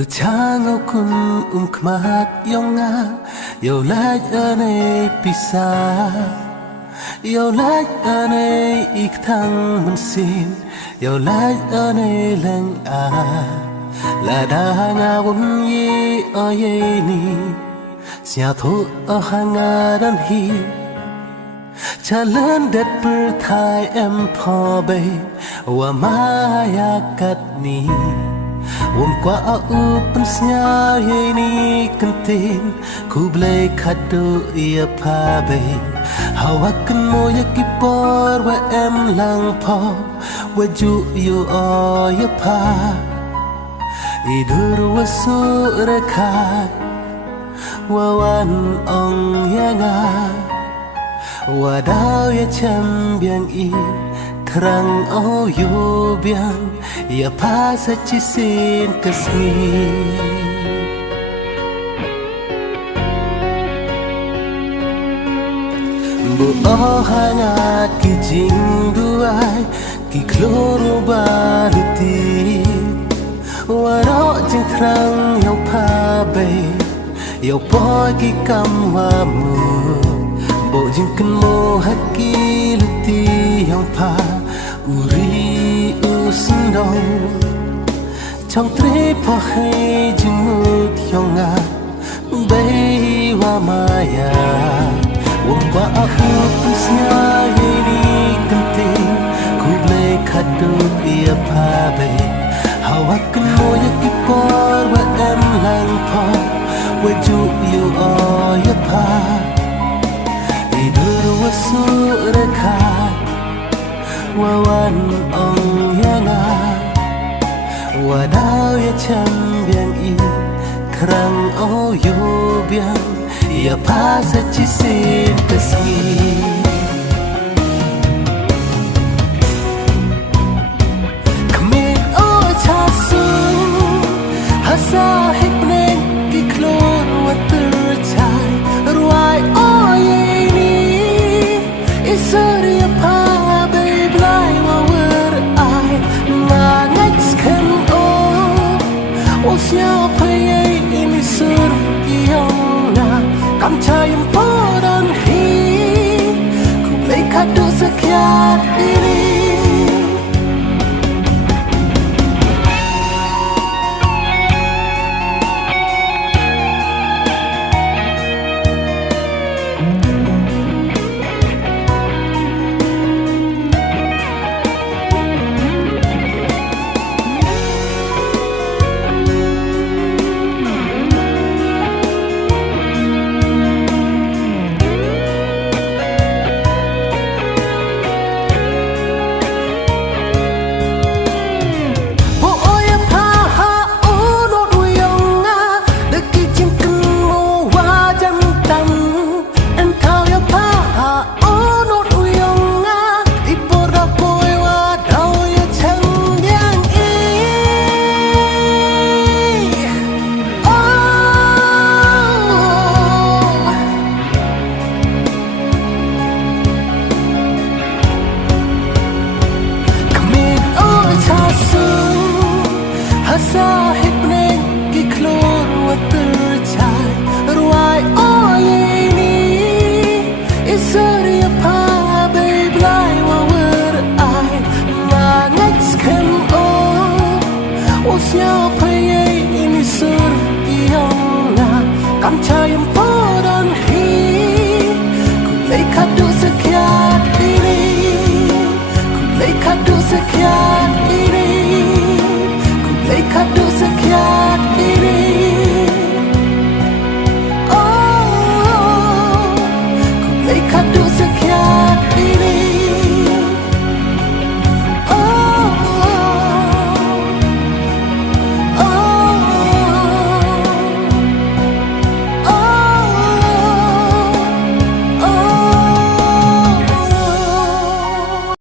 ประชางเอาคุณขมาดยองงาเยาลายในปีศาจเยาลายในอีกทางมันสิ้นเยาลายในแหล่งและดางาวนยีเยนีเสียทุหางาดันฮีชาลันเด็ดเปิดไทยพอเบว่ามายากัดนี้วันกว่าอุปนสัญญาเยนีกันเต็นคูเบลขัดดูยาพาเบฮาวากันโมยกิปอร์ว่าลังพอว่าจูอยู่ยาพาอีดูรัวสุรคายว่าวันองยังว่าดาวอย่าช้ำเบียงอีครั้งอยู่เบียงอย่าพาสัจจิสินกสงีบุหางากิจิงด้วยกิโคลรูบาลุตีว่าเราจึงครั้งยาพาเบยาปอยกิกำว่ามูbộ dinh kinh mô hát ký lưu ti hong pa uri usun dong trong tre po hay dinh mưu hong nga bay hoa maya hôm qua aku pusnya heri kenting ku blay khadu ia pa bay hawa kan mo yakipor wa lang po wa ju you ya paว่าสุรคายว่าวันองยังว่าดาวอย่าช้ำเบียงอีกครั้งอยู่เบียงอย่าพาสัจจิสินกสงีขมิดชาสุนฮาซาให้เปล่งกิโคลนว่าตื่นชายรวยIsuriya pa babe lai wa wer ai na next can o sia pa ye ini sur yong na kam chayam podan hi ku play kadu sakyat ini